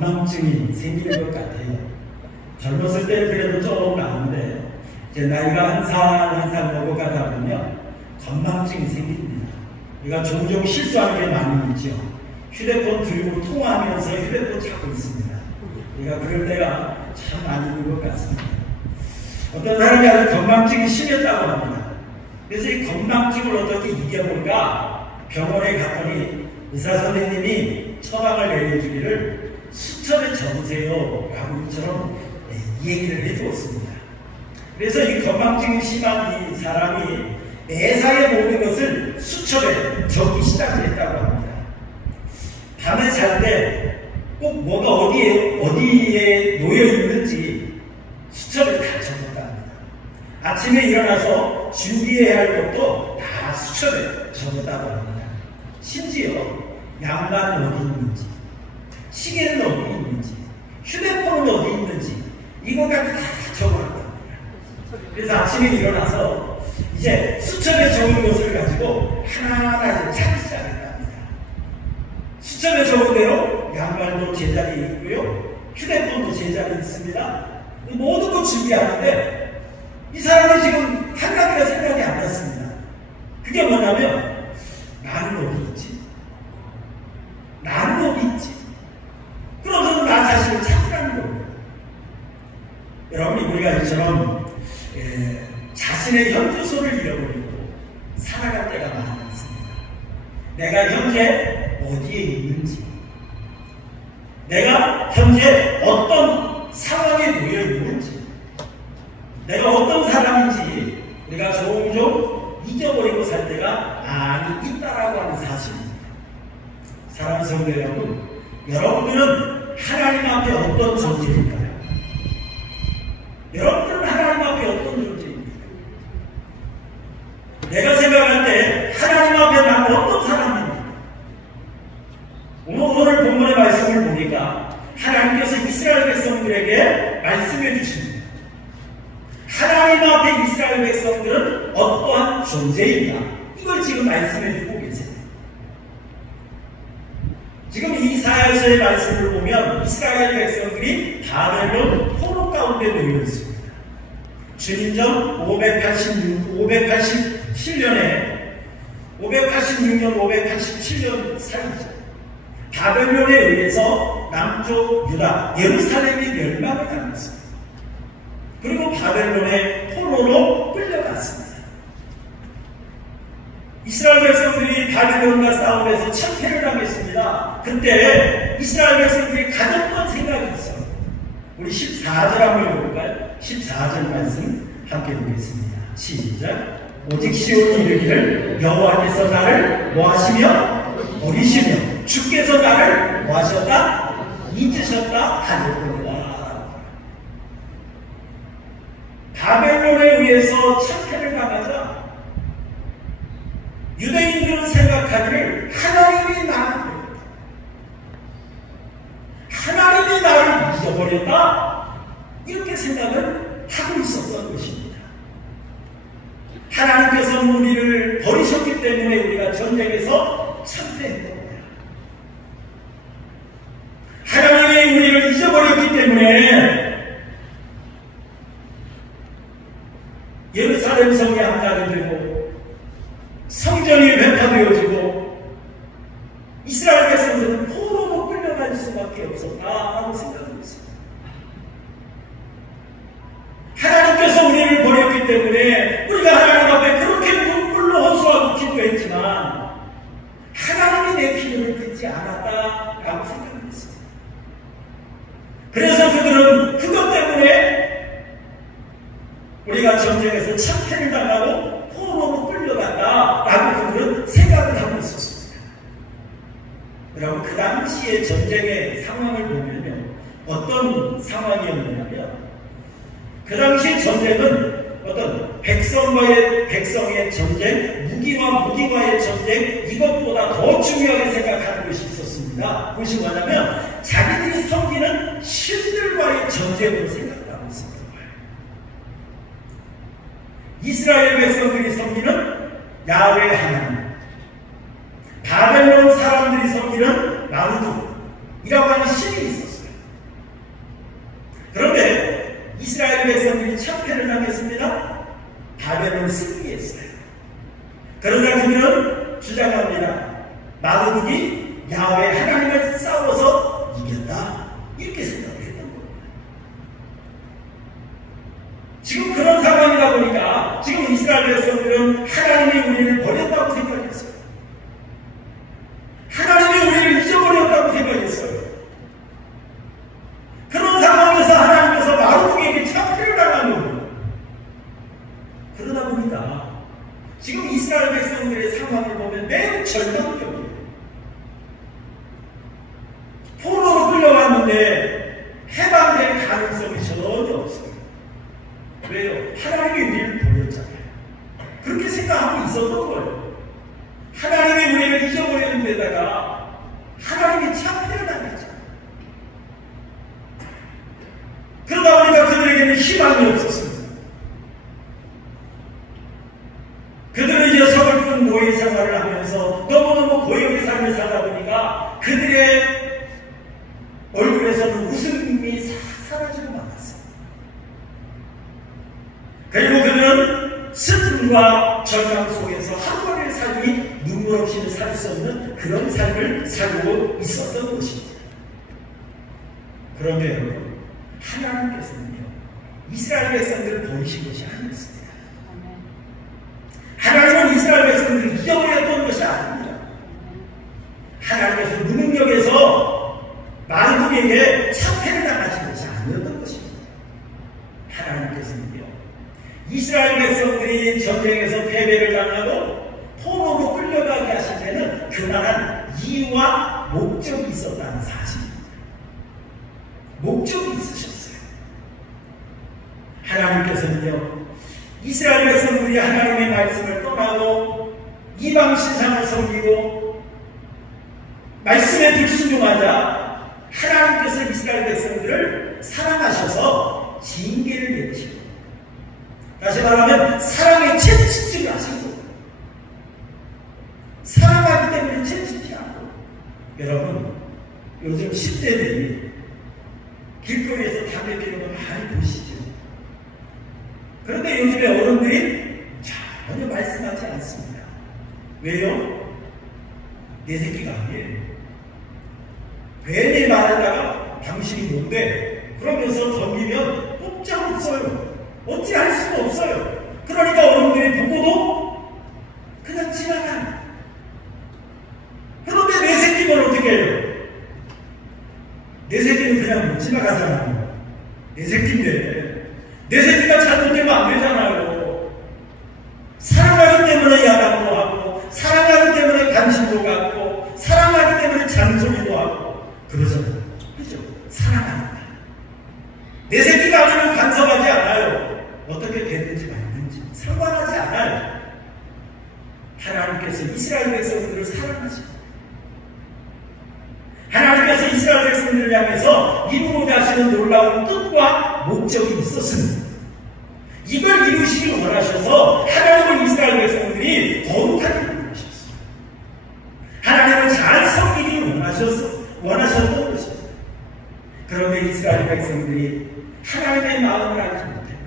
건망증이 생기는 것 같아요. 젊었을 때는 그래도 조금 나은데 이제 나이가 한 살 먹어가다 보면 건망증이 생깁니다. 우리가 종종 실수하는 게 많이 있죠. 휴대폰 들고 통화하면서 휴대폰 찾고 있습니다. 우리가 그럴 때가 참 많이 있는 것 같습니다. 어떤 사람이 아주 건망증이 심했다고 합니다. 그래서 이 건망증을 어떻게 이겨볼까 병원에 갔더니 의사 선생님이 처방을 내려주기를 수첩에 적으세요 라고 이처럼 얘기를 해주었습니다. 그래서 이 건망증이 심한 이 사람이 매사에 모든 것을 수첩에 적기 시작했다고 합니다. 밤에 잘 때 꼭 뭐가 어디에 놓여 있는지 수첩에 다 적었답니다. 아침에 일어나서 준비해야 할 것도 다 수첩에 적었다고 합니다. 심지어 양말은 어디 있는지, 시계는 어디 있는지, 휴대폰은 어디 있는지 이것까지 다 적어놨답니다. 그래서 아침에 일어나서 이제 수첩에 적은 것을 가지고 하나하나 찾기 시작했답니다. 수첩에 적은 대로 양말도 제자리에 있고요, 휴대폰도 제자리에 있습니다. 모든 걸 준비하는데 이 사람이 지금 한 가지가 생각이 안 났습니다. 그게 뭐냐면 나는 어디 있지? 나는 어디 있지? 그러면서 나 자신을 찾으라는 겁니다. 여러분, 우리가 이처럼 자신의 현주소를 잃어버리고 살아갈 때가 많습니다. 내가 현재 어디에 있는지, 내가 현재 어떤 상황에 놓여 있는지, 내가 어떤 사람인지 우리가 종종 잊어버리고 살 때가 많이 있다라고 하는 사실입니다. 사랑하는 성도 여러분, 여러분들은 하나님 앞에 어떤 존재일까요? 여러분들은 하나님 앞에 어떤 존재입니까? 내가 생각할 때 하나님 앞에 나는 어떤 사람입니까? 오늘 본문의 말씀을 보니까 하나님께서 이스라엘 백성들에게 말씀해 주십니다. 하나님 앞에 이스라엘 백성들은 어떠한 존재인가? 이걸 지금 말씀해 주고 계세요. 지금 이사야서의 말씀을 보면 이스라엘 백성들이 바벨론 포로 가운데 놓여 있습니다. 주님전 586년 587년 사이죠. 바벨론에 의해서 남쪽 유다 예루살렘이 멸망을 당했습니다. 그리고 바벨론의 포로로 끌려갔습니다. 이스라엘 백성들이 바벨론과 싸움에서 참패를 당했습니다. 그때 이스라엘 백성들이 가졌던 생각이 있어요. 우리 14절 한번 읽어볼까요? 14절 말씀 함께 보겠습니다. 시작. 오직 시온이 이르기를 여호와께서 나를 뭐하시며 버리시며 주께서 나를 뭐하셨다? 잊으셨다 하였구나. 바벨론에 의해서 참패를 당하자 유대인들은 생각하기를 하나님이 나를 잊어버렸다, 이렇게 생각을 하고 있었던 것입니다. 하나님께서 우리를 버리셨기 때문에 우리가 전쟁에서 참패했던 거예요. 하나님이 우리를 잊어버렸기 때문에 예루살렘 성이 함락되고 성전이 회파되어지고 이스라엘 백성들은 포로로 끌려갈 수밖에 없었다라고 생각했습니다. 하나님께서 우리를 버렸기 때문에 우리가 하나님 앞에 그렇게 눈물로 호소하고 기도했지만 하나님이 내 기도를 듣지 않았다라고 생각했습니다. 그래서 그들은 그것 때문에 우리가 전쟁에서 참패를 당하고 포로로 끌려갔다라고 그들은 생각을 하고 있었습니다. 여러분, 그 당시의 전쟁의 상황을 보면요, 어떤 상황이었느냐면 그 당시의 전쟁은 어떤 백성의 전쟁, 무기와의 전쟁, 이것보다 더 중요하게 생각하는 것이 있었습니다. 그것이 뭐냐면 자기들이 섬기는 신들과의 전쟁으로 생각하고 있었던 거예요. 이스라엘 백성들이 섬기는 야훼 하나님, 바벨론 사람들이 섬기는 마르둑이라고 하는 신이 있었어요. 야베는 승리했어요. 그러나 그들은 주장합니다. 마르둑이 야훼 하나님을 싸워서 이겼다. 이렇게 생각을 했던 겁니다. 지금 그런 상황이다 보니까 지금 이스라엘 백성들은 하나님이 우리를 버렸다고 생각했어요. 하나님이 우리를 잊어버렸다고 생각했어요. 그런 상황에서 하나님께서 마르둑에게 참패를 당한 겁니다. 그러다 보니까 지금 이스라엘 백성들의 상황을 보면 매우 절망적이에요. 포로로 끌려왔는데 해방될 가능성이 전혀 없어요. 왜요? 하나님이 우리를 버렸잖아요. 그렇게 생각하고 있었던 거예요. 하나님이 우리를 잊어버리는 데다가 하나님이 참패를 당했잖아요. 그러다 보니까 그들에게는 희망이 없었습니다. 그들은 이제 서글픈 노예 생활을 하면서 너무너무 고역의 삶을 살다 보니까 그들의 얼굴에서는 웃음이 사라지고 말았어요. 그리고 그는 슬픔과 절망 속에서 한 번의 삶이 눈물 없이는 살 수 없는 그런 삶을 살고 있었던 것입니다. 그런데 여러분, 하나님께서는요, 이스라엘 백성들을 버리신 것이 아니었습니다. 하나님은 이스라엘 백성들을 잊어버렸던 것이 아닙니다. 하나님께서 무능력에서 마르둑에게 참패를 당하신 것이 아니었던 것입니다. 하나님께서는요, 이스라엘 백성들이 전쟁에서 패배를 당하고 포로로 끌려가게 하신 데는 그만한 이유와 목적이 있었다는 사실입니다. 목적이 있으셨어요. 하나님께서는요, 이스라엘 백성들이 하나님의 말씀을 떠나고 이방 신상을 섬기고 말씀에 불순종하자 하나님께서 이스라엘 백성들을 사랑하셔서 징계를 내리시고, 다시 말하면 사랑의 채찍질을 하시고, 사랑하기 때문에 채찍질 않고. 여러분, 요즘 10대들이 길거리에서 담배 피우는 걸 많이 보시죠. 그런데 요즘에 어른들이 전혀 말씀하지 않습니다. 왜요? 내 새끼가 아니에요. 괜히 말하다가 당신이 뭔데? 그러면서 덤비면 꼼짝 없어요. 어찌할 수가 없어요. 그러니까 어른들이 보고도 그냥 지나가요. 그런데 내 새끼는 어떻게 해요? 내 새끼는 그냥 못 지나가잖아요. 내 새끼인데 내 새끼가 잘못되면 안 되잖아요. 사랑하기 때문에 야단도 하고, 사랑하기 때문에 관심도 갖고, 사랑하기 때문에 잔소리도 하고 그러잖아요. 그죠? 사랑하니까. 내 새끼가 아니면 간섭하지 않아요. 어떻게 됐는지 말든지 상관하지 않아요. 하나님께서 이스라엘 백성들을 사랑하십니다. 하나님께서 이스라엘 백성들을 향해서 이루고자 하시는 놀라운 뜻과 목적이 있었습니다. 이걸 이루시길 원하셔서 하나님은 이스라엘 백성들이 거룩하게 원하셨어요. 하나님은 잘 섬기길 원하셨던 것입니다. 그런데 이스라엘 백성들이 하나님의 마음을 알지 못해요.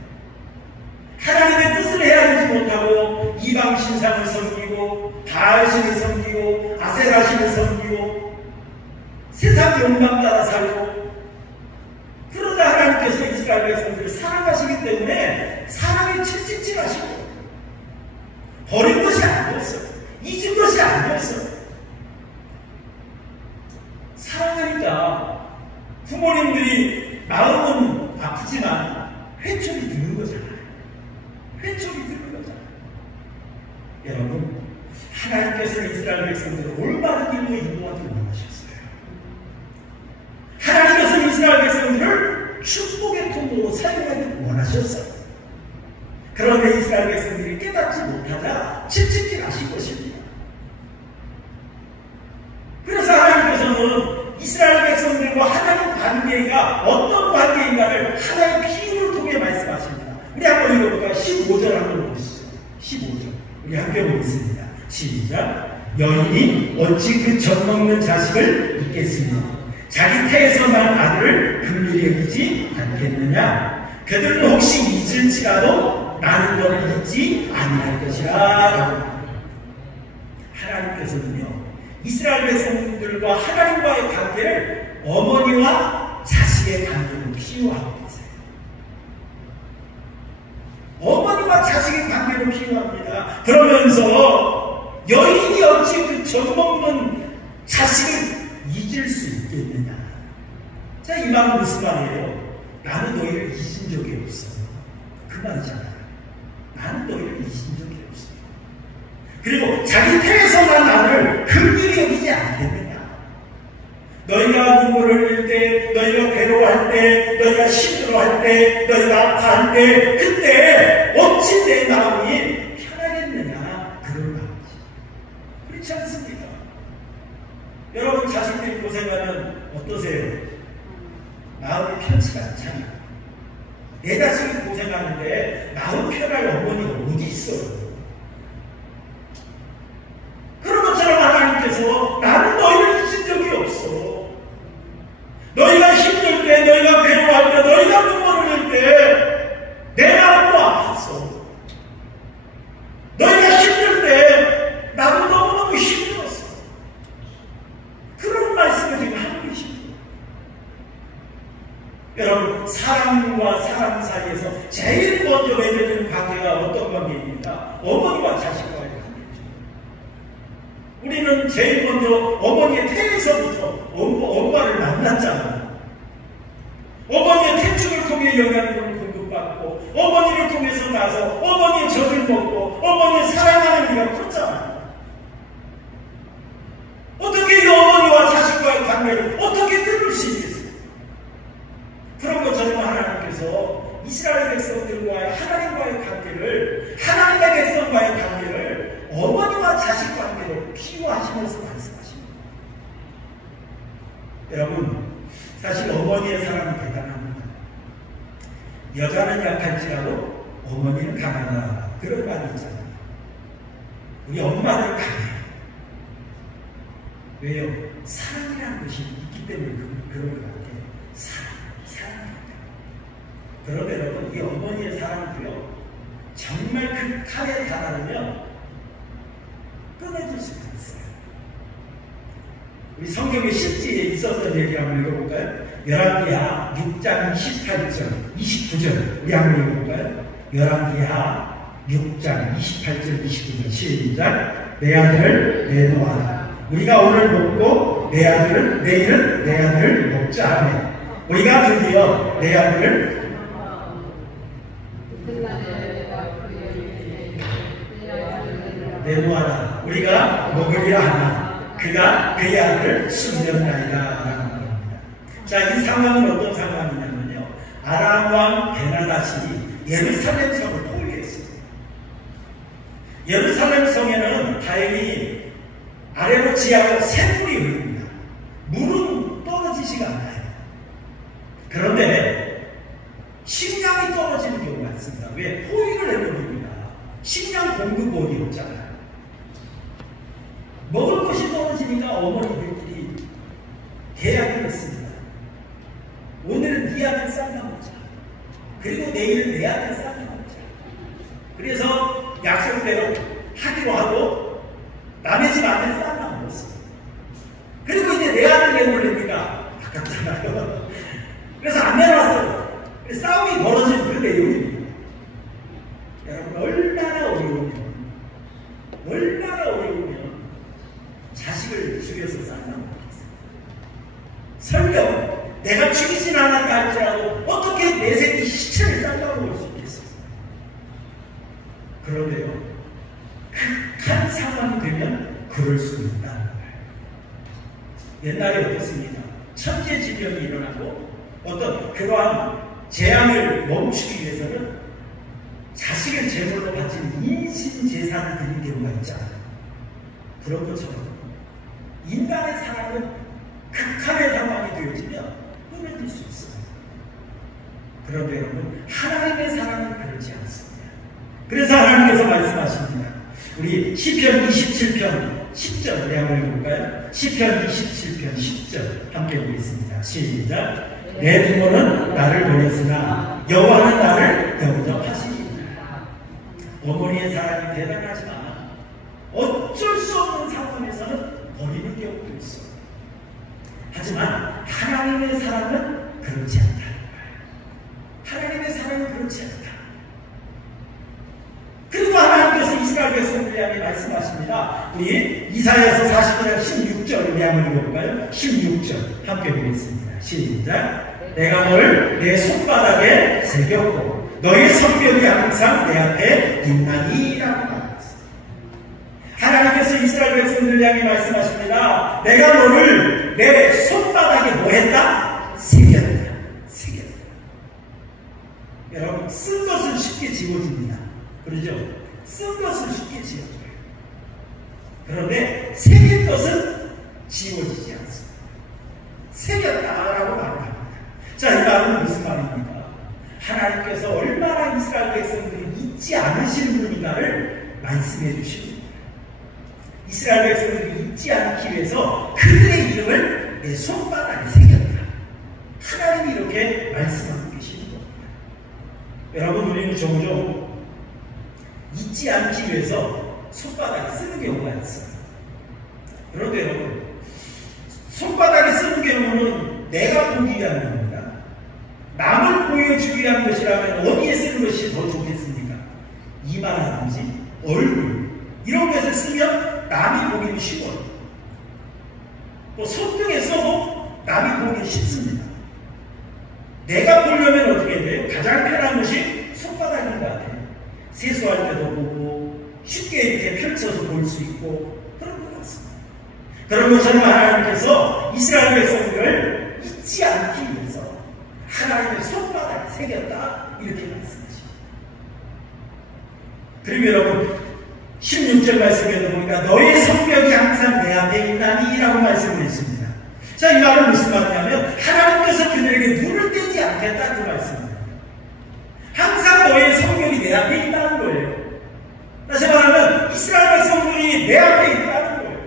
하나님의 뜻을 헤아리지 못하고 이방 신상을 섬기고 바알신을 섬기고 아세라신을 섬기고 세상 욕망 따라 살고, 그러다 하나님께서 이스라엘 백성들을 사랑하시기 때문에 사랑에 채찍질 하시고, 버린 것이 아니었어요. 잊은 것이 아니었어요. 사랑하니까 부모님들이 마음은 아프지만 회초리 드는 거잖아요. 회초리 드는 거잖아요. 여러분, 하나님께서 이스라엘 백성들을 올바른 길로 인도하기 원하셨어요. 하나님께서 이스라엘 백성들을 축복의 통로로 사용하기 원하셨어요. 그런데 이스라엘 백성들이 깨닫지 못하자 채찍질 하신 것입니다. 그래서 하나님께서는 이스라엘 백성들과 하나님 관계가 어떤 관계인가를 하나의 비유를 통해 말씀하십니다. 우리 한번 읽어볼까요? 15절 한번 보시죠. 15절 우리 함께 보겠습니다. 시작. 여인이 어찌 그 젖먹는 자식을 잊겠으며 자기 태에서 난 아들을 긍휼히 여기지 않겠느냐. 그들은 혹시 잊을지라도 나는 너를 잊지 아니할 것이라. 하나님께서는요, 이스라엘 백성들과 하나님과의 관계를 어머니와 자식의 관계로 비유하고 계세요. 어머니와 자식의 관계로 비유합니다. 그러면서 여인이 어찌 그 젖먹는 자식을 잊을 수 있겠느냐. 자, 이 말은 무슨 말이에요? 나는 너희를 잊은 적이 없어. 그 말이잖아요. 나는 너희를 잊은 적이 없어. 그리고 자기 태에서 난 나를 긍휼히 여기지 않겠느냐. 너희가 눈물을 흘릴 때, 너희가 괴로워할 때, 너희가 힘들어할 때, 너희가 아파할 때, 그때 어찌 내 마음이 편하겠느냐. 그런 말이지. 그렇지 않습니까? 여러분 자식들이 고생하면 어떠세요? 마음이 편치가 않잖아요. 내 자식이 고생하는데 마음 편할 어머니가 어디 있어요? 그런 것처럼 하나님께서 나는 너희를 잊은 적이 없어. 너희가 힘들 때, 너희가 괴로워할 때, 너희가 눈물을 흘릴 때 내 마음도 아팠어. 너희가 힘들 때 나도 너무너무 힘들었어. 그런 말씀을 지금 하고 계십니다. 여러분, 사람과 사람 사이에서 제일 먼저 맺어지는 관계가 어떤 관계입니까? 어머니와 자식과의 관계죠. 우리는 제일 먼저 어머니의 태에서부터 엄마를 만났잖아요. 어머니의 태중을 통해 영양분을 공급받고, 어머니를 통해서 나서 어머니의 젖을 먹고, 어머니의 사랑하는 우리가 컸잖아요. 어떻게 이 어머니와 자식과의 관계를 어떻게 끊을 수 있겠어요? 그런 것처럼 하나님께서 이스라엘 백성들과의 하나님과의 관계를, 하나님의 백성과의 관계를 어머니와 자식 관계로 비유하시면서 말씀하십니다. 여러분, 사실 어머니의 사랑은 대단합니다. 여자는 약할지라도 어머니는 강하다. 그런 말이 있잖아요. 우리 엄마는 강해요. 왜요? 사랑이라는 것이 있기 때문에 그런 것 같아요. 사랑입니다. 그런데 여러분, 이 어머니의 사랑도요, 정말 극한에 달하면 끊어질 수가 있어요. 우리 성경의 실제에 있었던 얘기 한번 읽어볼까요? 열왕기하 6장 28절, 29절 우리 한번 읽어볼까요? 열왕기하 6장 28절, 29절 시작. 내 아들을 내놓아라. 우리가 오늘 먹고 내일은 내 아들을 먹자 하네. 우리가 드디어 내 아들을 내놓아라. 우리가 먹으리라 하나 그가 그의 아들을 숨겼나이다 라는 겁니다. 자, 이 상황은 어떤 상황이냐면요, 아람 왕 베나다시 예루살렘 성을 포위했어요. 예루살렘 성에는 다행히 아래로 지하로 샘물이 흐릅니다. 물은 떨어지지가 않아요. 그런데 식량이 떨어지는 경우가 있습니다. 왜? 포위를 해버립니다. 식량 공급원이 없잖아요. 먹을 것이 떨어지니까 어머니들끼리 계약을 했습니다. 오늘은 네 아들 쌀 먹자. 그리고 내일은 내 아들 쌀 먹자. 그래서 약속대로 하기로 하고 남의 집 아들 쌀 먹었어요. 그리고 이제 내 아들 내놓으려니까 아깝잖아요. 그래서 안 내놨어요. 싸움이 벌어진 그 내용입니다. 여러분, 얼마나 어려우면 자식을 죽여서 쌀나 먹겠어요. 설령 내가 죽이진 않았다 할지라도 어떻게 내 새끼 시체를 쌀나 먹을 수 있겠어요? 그런데요, 극한 상황이 되면 그럴 수 있다는 거예요. 옛날에 어떻습니까? 천재지변이 일어나고 어떤 그러한 재앙을 멈추기 위해서는 자식을 제물로 바친 인신재산을 드린 경우가 있잖아요. 그런 것처럼 인간의 사랑은 극한의 상황이 되어지면 끊어질 수 있어요. 그런데 여러분, 하나님의 사랑은 그렇지 않습니다. 그래서 하나님께서 말씀하십니다. 우리 시편 27편 10절 우리 한번 읽어볼까요? 시편 27편 10절 함께 보겠습니다. 시작. 내 부모는 나를 버렸으나 여호와는 나를 영접하시니 어머니의 사랑이 대단하지만 어쩔 수 없는 상황에서는 버리는 경우도 있어. 하지만 하나님의 사랑은 그렇지 않다. 하나님의 사랑은 그렇지 않다. 그리고 하나님께서 이스라엘 백성들을 향해 말씀하십니다. 우리 이사야서 40장 16절 우리 한번 읽어볼까요? 16절 함께 보겠습니다. 시작. 내가 너를 내 손바닥에 새겼고 너의 성벽이 항상 내 앞에 있나니라고 말했습니다. 하나님께서 이스라엘 백성들을 향해 말씀하십니다. 내가 너를 내 손바닥에 뭐 했다? 새겼다. 새겼다. 여러분, 쓴 것은 쉽게 지워집니다. 그러죠? 쓴 것은 쉽게 지워져요. 그런데 새긴 것은 지워지지 않습니다. 새겼다라고 말합니다. 자, 이 말은 무슨 말입니까? 하나님께서 얼마나 이스라엘 백성들이 잊지 않으시는 분인가를 말씀해 주십니다. 이스라엘 백성들이 잊지 않기 위해서 그들의 이름을 내 손바닥에 새겼다. 하나님이 이렇게 말씀하고 계시는 겁니다. 여러분, 우리는 종종 잊지 않기 위해서 손바닥에 쓰는 경우가 있어요. 그런데 여러분, 손바닥에 쓰는 경우는 내가 보기 위한 겁니다. 남을 보여주기 위한 것이라면 어디에 쓰는 것이 더 좋겠습니까? 이마라든지 얼굴 이런 것을 쓰면 남이 보기는 쉬워요. 또 손등에 써도 남이 보기 쉽습니다. 내가 보려면 어떻게 돼요? 가장 편한 것이 손바닥인 것 같아요. 세수할 때도 보고 쉽게 이렇게 펼쳐서 볼 수 있고 그런 것 같습니다. 그런 것처럼 하나님께서 이스라엘 백성들을 잊지 않기 위해서 하나님의 손바닥에 새겼다 이렇게 말씀하십니다. 그리고 여러분 16절 말씀에도 보니까 너의 성벽이 항상 내 앞에 있나니 라고 말씀을 했습니다. 자, 이 말은 무슨 말이냐면 하나님께서 그들에게 눈을 떼지 않겠다 그 말씀입니다. 항상 너의 성벽이 내 앞에 있다는 거예요. 다시 말하면 이스라엘 백성들이 내 앞에 있다는 거예요.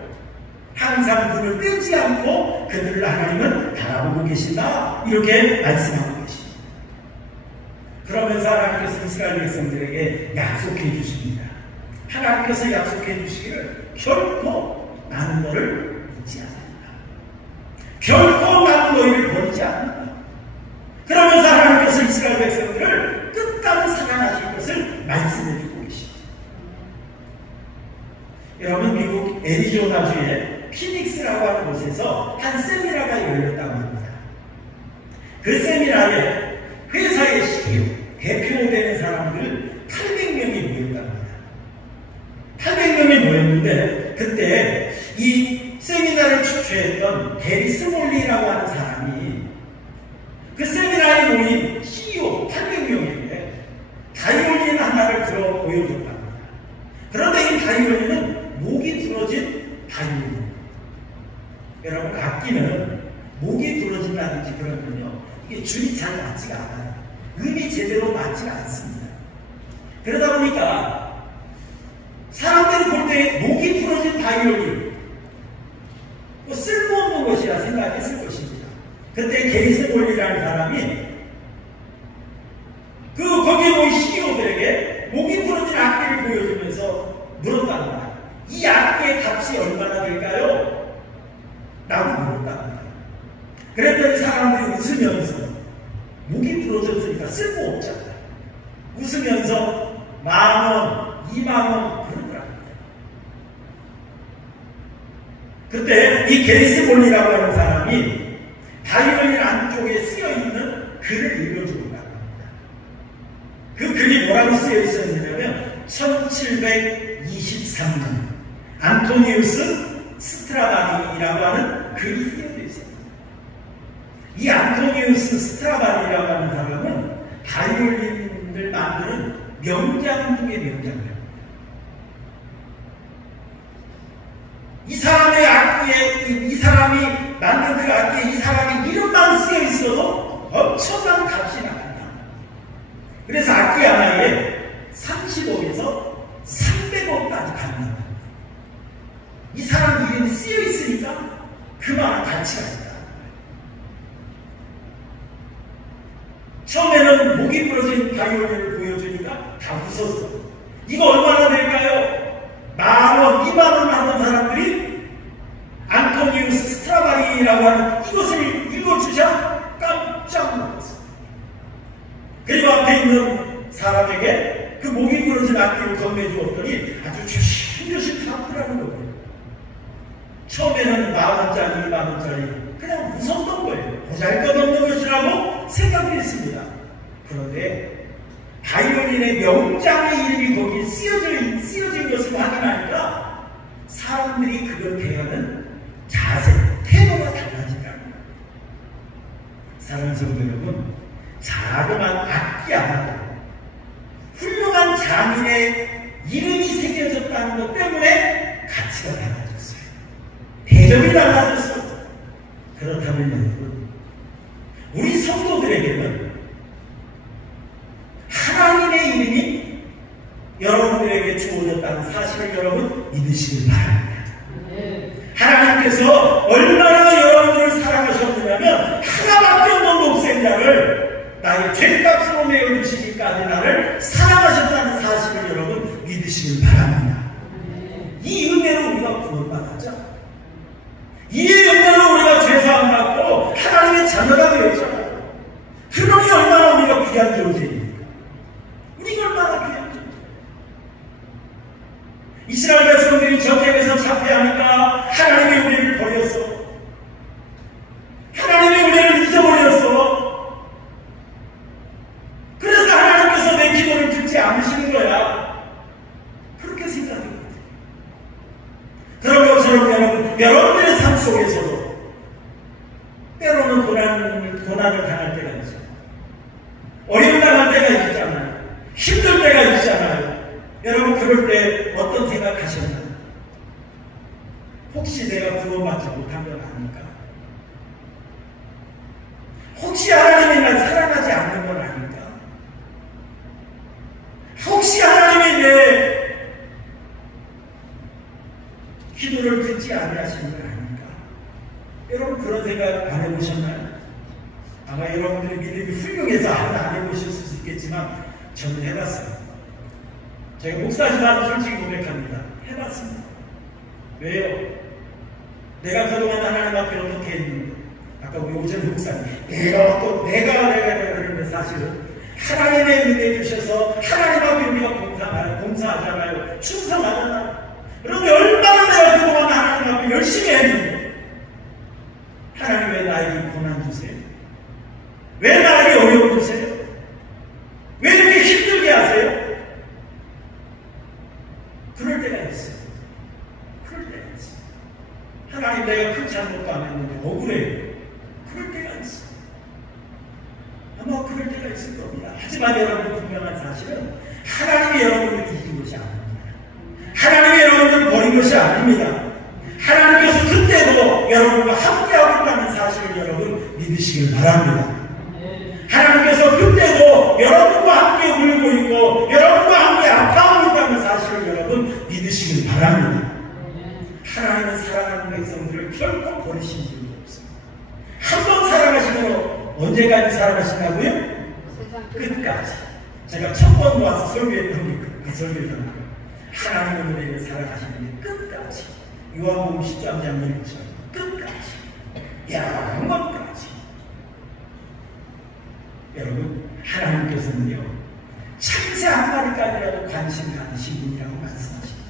항상 눈을 떼지 않고 그들을 하나님은 바라보고 계신다 이렇게 말씀하고 계십니다. 그러면서 하나님께서 이스라엘 백성들에게 약속해 주십니다. 하나님께서 약속해 주시기를 결코 나는 너를 잊지 않는다. 결코 나는 너희를 버리지 않는다. 그러면서 하나님께서 이스라엘 백성들을 끝까지 사랑하실 것을 말씀해 주고 계십니다. 여러분, 미국 애리조나주의 피닉스라고 하는 곳에서 한 세미나가 열렸다고 합니다. 그 세미나에 회사의 CEO, 대표되는 사람들 800명이 모였다고 합니다. 800명이 모였는데 그때 이 세미나를 주최했던 게리 스몰리라고 하는 사람이 그 세미나에 모인 CEO 800명에게 바이올린 하나를 들어 보여줬답니다. 그런데 이 바이올린은 목이 부러진 바이올린. 여러분, 악기는 목이 부러진다든지 그러면요 이게 줄이 잘 맞지가 않아요. 음이 제대로 맞지가 않습니다. 그러다 보니까 사람들이 볼 때 목이 부러진 바이올린 뭐 쓸모없는 것이라 생각했을 것입니다. 그때 게리스몰리라는 사람이 거기에 모인 CEO들에게 목이 부러진 악기를 보여주면서 물었다는 거예요. 이 악기의 값이 얼마나 될까요? 라고 물었답니다. 그랬더니 사람들이 웃으면서 목이 부러졌으니까 쓸모없잖아. 웃으면서 10,000원, 20,000원 그러더랍니다. 그때 이 게리스몰리라고 하는 사람이 바이올린 안쪽에 쓰여있는 글을 읽어주고 갑니다. 그 글이 뭐라고 쓰여 있었냐면 1723년 안토니우스 스트라바리라고 하는 글이 쓰여져 있습니다. 이 안토니우스 스트라바리라고 하는 사람은 바이올린을 만드는 명장 중의 명장입니다. 이 사람의 악기에 이 사람이 만든 그 악기에 이 사람의 이름만 쓰여 있어도 엄청난 값이 나간다. 그래서 악기 하나에 30억에서 300억까지 갑니다. 이 사람 이름이 쓰여 있으니까 그만한 가치가 있다. 처음에는 목이 부러진 바이올린을 보여주니까 다 웃었어. 이거 얼마나 될까요? 10,000원, 20,000원 하는 사람들이 안토니우스 스트라바이라고 하는 이것을 읽어주자 깜짝 놀랐어요. 그리고 앞에 있는 사람에게 그 목이 부러진 악기를 건네주었더니 아주 조심조심 갚으라는 거예요. 처음에는 10,000원짜리, 20,000원짜리 그냥 무섭던 거예요. 보잘것없는 것이라고 생각했습니다. 그런데 바이올린의 명장의 이름이 거기에 쓰여진 것을 확인하니까 사람들이 그걸 대하는 자세, 태도가 달라진다는 거예요. 사랑하는 성도 여러분, 자그마한 악기 하나도 훌륭한 장인의 이름이 새겨졌다는 것 때문에 가치가 달라졌어요. 대접이 달라졌어요. 그렇다면 여러분, 우리 성도들에게는 하나님의 이름이 여러분들에게 주어졌다는 사실을 여러분 믿으시길 바랍니다. 하나님께서 얼마나 여러분들을 사랑하셨느냐면 하나밖에 없는 독생자를 나의 죄값으로 내어주시기까지 나를 사랑하셨다는 사실을 여러분 믿으시길 바랍니다. 이 은혜로 우리가 구원받았죠. 이 은혜로 우리가 죄사함 받고 하나님의 자녀가 되었잖아요. 그러니 얼마나 우리가 귀한 존재입니까? 우리가 얼마나 귀한 존재. 이스라엘 백성들이 전쟁에서 참패하니까 하나님이 우리를 버렸어. 하나님이 우리를 잊어버렸어. 그래서 하나님께서 내 기도를 듣지 않으시는 거야. 그렇게 생각합니다. 그런 것처럼 여러분들의 삶 속에서도 때로는 고난을 당할 때가 있어요. 어려움 당할 때가 있잖아요. 힘들 때가 있잖아요. 여러분 그럴 때 어떤 생각하셨나요? 혹시 내가 구원받지 못한 건 아닐까? 혹시 하나님이 날 사랑하지 않는 건 아닐까? 혹시 하나님이 내 기도를 듣지 아니하시는 건 아닐까? 여러분 그런 생각 안 해보셨나요? 아마 여러분들의 믿음이 훌륭해서 안 해보실 수 있겠지만 저는 해봤어요. 제가 목사지만 솔직히 고백합니다. 해봤습니다. 왜요? 내가 그동안 하나님 앞에 어떻게 했는데, 아까 우리 오전 목사님, 내가 그러는데 사실은 하나님의 은혜 주셔서 하나님 앞에 우리가 봉사하잖아요. 충성하잖아요. 그런데 얼마나 내가 그동안 하나님 앞에 열심히 했는데, 하나님 왜 나에게 고난 주세요? 왜 나에게 어려움 주세요? 왜 이렇게 힘들게 하세요? 그럴 때가 있어요. 그럴 때가 있어요. 하나님 내가 큰 잘못도 안 했는데 억울해요. 그럴 때가 있어요. 아마 그럴 때가 있을 겁니다. 하지만 여러분 분명한 사실은 하나님이 여러분을 잊은 것이 아닙니다. 하나님이 여러분을 버린 것이 아닙니다. 하나님께서 그때도 여러분과 함께하고 있다는 사실을 여러분 믿으시길 바랍니다. 하나님께서 그때도 여러분과 함께 울고 있고 여러분과 함께 아파하고 있다는 사실을 여러분 믿으시길 바랍니다. 하나님은 사랑하는 백성들을 결코 버리신 적이 없습니다. 한 번 사랑하시면 언제까지 사랑하시냐고요? 끝까지. 제가 첫 번 와서 설교했던 게 그 설교였던 거예요. 하나님은 우리를 사랑하시는 게 끝까지. 요한복음 13장 1절 끝까지. 영원까지. 여러분 하나님께서는요 창세 한 마디까지라도 관심 가지신 분이라고 말씀하십니다.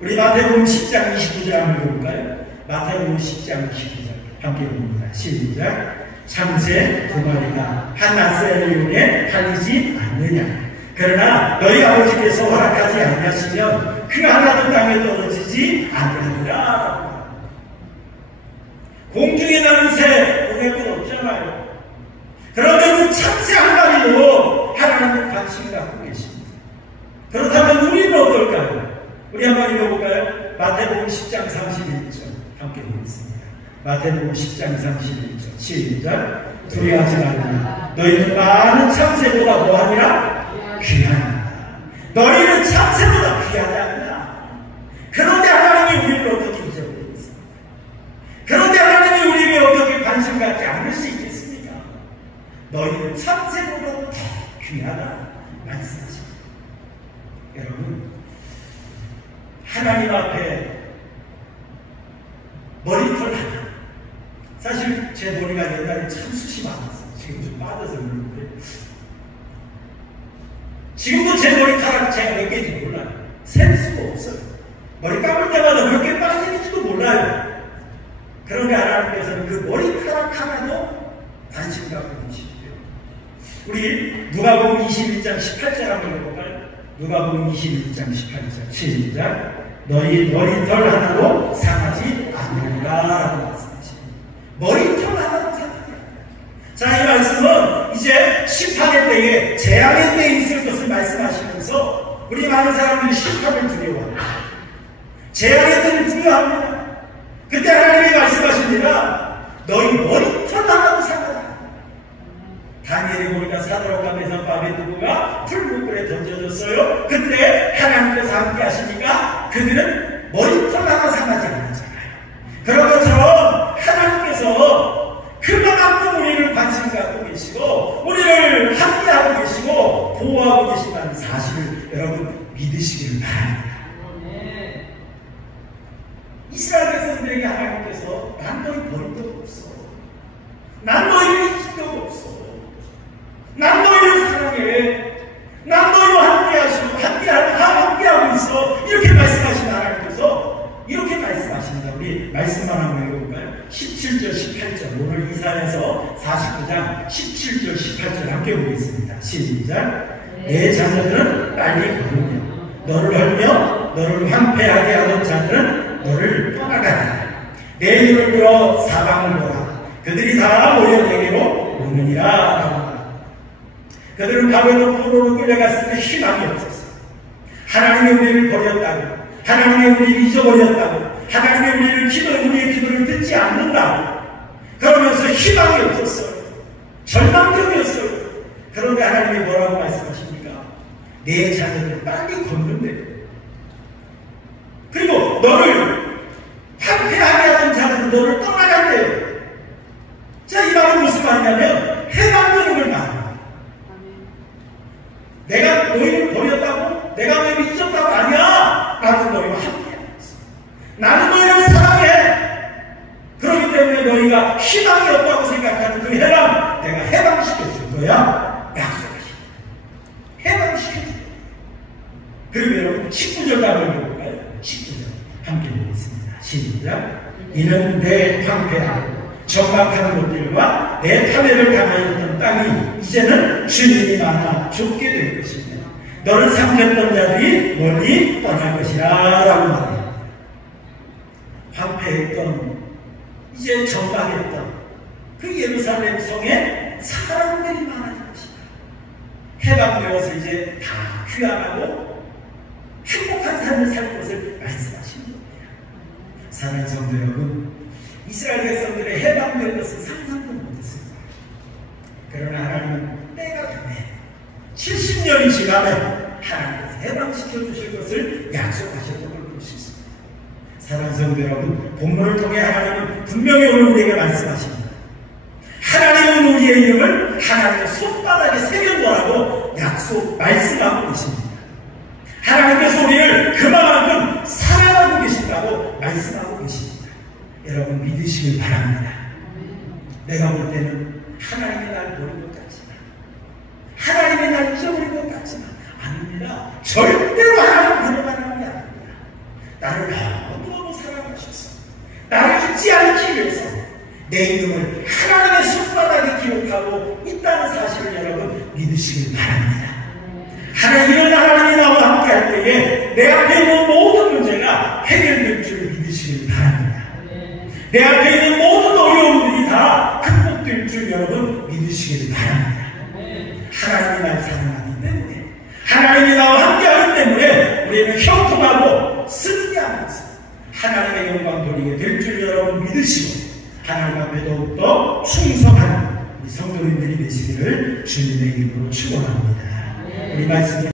우리 마태복음 10장 29절 볼까요? 마태복음 10장 29절 함께 봅니다. 시작. 창세 두 마리가 한 낯새를 위해 달리지 않느냐. 그러나 너희 아버지께서 허락하지 아니하시면 그 하나도 땅에 떨어지지 아니하리라. 공중에 나는 새 보낼 것 없잖아요. 그런데 그 창세 한 마리도 하나님은 관심을 갖고 계십니다. 그렇다면 우리는 어떨까요? 우리 한번 읽어볼까요? 마태복음 10장 31절 함께 보겠습니다. 마태복음 10장 31절 시작. 두려워하지 말라. 너희는 많은 창세보다 뭐하니라? 귀하니라. 너희는 창세보다 귀하지 않나? 그런데 하나님이 우리를 어떻게 잊어버리겠습니까? 그런데 하나님이 우리에게 어떻게 관심 갖지 않을 수 있겠습니까? 너희는 창세보다 더 귀하다 말씀하십니다. 여러분, 하나님 앞에 머리털 하나. 사실 제 머리가 옛날에 참 숱이 많았어요. 지금 좀 빠져서 그러는데. 지금도 제 머리카락 제가 몇 개인지 몰라요. 셀 수가 없어요. 머리 감을 때마다 몇 개 빠지는지도 몰라요. 그런데 하나님께서는 그 머리카락 하나도 관심 갖고 계시고요. 우리 누가복음 21장 18절 한번 해볼까요? 누가복음 21장 18절 시작. 너희 머리털 하나도 상하지 않으리라 라고 말씀하십니다. 머리털 하나도 상하지 않으리라. 자, 이 말씀은 이제 심판의 때에 재앙의 때에 있을 것을 말씀하시면서 우리 많은 사람들이 심판을 두려워합니다. 재앙의 때를 두려워합니다. 그때 하나님이 말씀하십니다. 너희 머리털 하나도 상하지 않으리라. 다니엘이 보니까 사드락과 메삭과 아벳느고가 풀무불에 던져졌어요. 그때 하나님께서 함께 하시니까 그들은 머리털 하나 상하지 않았잖아요. 그런 것처럼 하나님께서 그만큼 우리를 관심 갖고 계시고 우리를 함께하고 계시고 보호하고 계신다는 사실을 여러분 믿으시기를 바랍니다. 이스라엘 백성들에게 하나님께서 난 너희 버린 적 없어. 난 너희를 잊은 적 없어. 난 너희를 사랑해. 난 너희와 함께하고 있어. 이렇게 말씀하신 하나님께서 이렇게 말씀하십니다. 우리 말씀만 한번 읽어볼까요? 17절, 18절. 오늘 이사야서 49장 17절, 18절 함께 보겠습니다. 시작. 내 자녀들은 빨리 거르며 너를 헐며 너를 황폐하게 하던 자들은 너를 떠나가리라. 내 눈을 들어 사방을 보라. 그들이 다 모여 내게로 오느니라. 그들은 바벨론 포로로 끌려갔을 때 희망이 없었어요. 하나님의 우리를 버렸다고, 하나님의 우리를 잊어버렸다고, 하나님의 우리의 기도를 듣지 않는다고, 그러면서 희망이 없었어요. 절망적이었어요. 그런데 하나님이 뭐라고 말씀하십니까? 내 자녀를 빨리 걷는데, 그리고 너를 황폐하게 하던 자들은 너를 떠나간대요. 자, 이 말은 무슨 말이냐면 해방되는 말입니다. 내가 너희를 버렸다고? 내가 너희를 잊었다고? 아니야! 나는 너희와 함께하고 있어. 나는 너희를 사랑해! 그렇기 때문에 너희가 희망이 없다고 생각하는 그 해방, 내가 해방시켜줄 거야. 약속하십니다. 해방시켜줄 거야. 그리고 여러분 19절 한번 해볼까요? 19절 함께 보겠습니다. 시작. 이는 내 황폐하고 정박한 곳들과 내 파멸을 당하였던 땅이 이제는 주님이 많아 좁게 될 것입니다. 너를 삼켰던 자들이 멀리 떠날 것이라 라고 말합니다. 황폐했던, 이제 정박했던 그 예루살렘 성에 사람들이 많아질 것이다. 해방되어서 이제 다 귀환하고 행복한 삶을 살 것을 말씀하시는 겁니다. 사랑하는 성도 여러분, 이스라엘 백성들의 해방될 것은 상상도 못했습니다. 그러나 하나님은 때가 되네 70년이 지나면 하나님께서 해방시켜 주실 것을 약속하셨던 걸 볼 수 있습니다. 사랑하는 성도 여러분, 본문을 통해 하나님은 분명히 오늘 우리에게 말씀하십니다. 하나님은 우리의 이름을 하나님의 손바닥에 새겨놓으라고 말씀하고 계십니다. 하나님께서 우리를 그만큼 사랑하고 계신다고 말씀하고 계십니다. 여러분 믿으시길 바랍니다. 내가 볼 때는 하나님이 날 버린 것 같지만, 하나님이 날 잊어버린 것 같지만 아닙니다. 절대로 하나님 그런 하나님이 아닙니다. 나를 너무너무 사랑하셔서 나를 잊지 않기 위해서 내 이름을 하나님의 손바닥에 기록하고 있다는 사실을 여러분 믿으시길 바랍니다. 하나님은 하나님이 나와 함께 할 때에 내 앞에 있는 모든 문제가 해결될 줄 믿으시길 바랍니다. 내 앞에 있는 모든 어려움들이 다 극복될 줄 여러분 믿으시길 바랍니다. 하나님이 날 사랑하기 때문에, 하나님이 나와 함께하기 때문에 우리는 형통하고 승리하면서 하나님의 영광 돌리게 될 줄 여러분 믿으시고 하나님 앞에 더욱더 충성한 우리 성도님들이 되시기를 주님의 이름으로 축원합니다. 우리 말씀